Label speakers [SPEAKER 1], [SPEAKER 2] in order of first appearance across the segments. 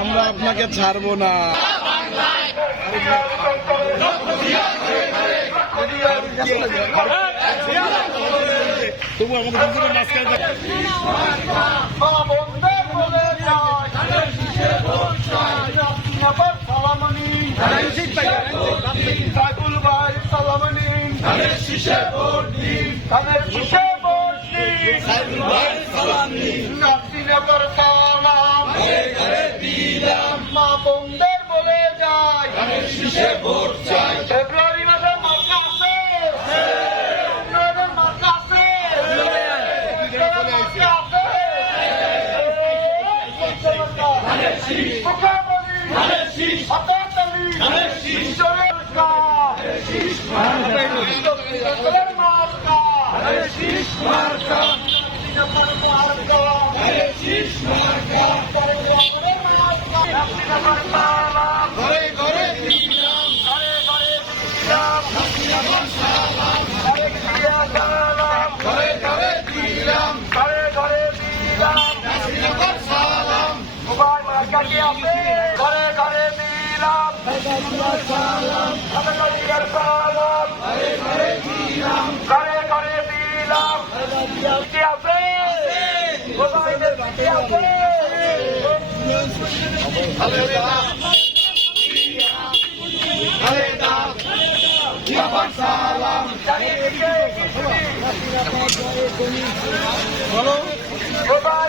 [SPEAKER 1] আমরা আপনাকে ছাড়বো না। তবু আমাদের দুজনের মাঝখানে থাক-
[SPEAKER 2] মা বোনদের বলে যায় ফেব্রুয়ারি মাসে মার্কা আছে ফেব্রুয়ারির মার্কা আছে মার্কা আছে মার্কা মার্কা আছে। ঘরে ঘরে দিলাম ঘরে ঘরে দিলাম কি আছে। মোবাইলের কি আছে?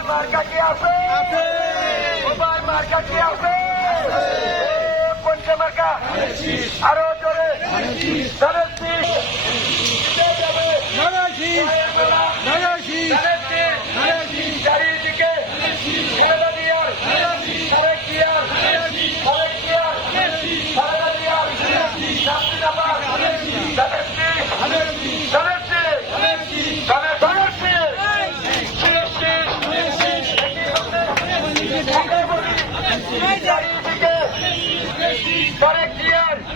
[SPEAKER 2] মার্কা কি আছে? মোবাইল মার্কা কি আছে পঞ্চে মার্কা আরও জোরে চারিদিকে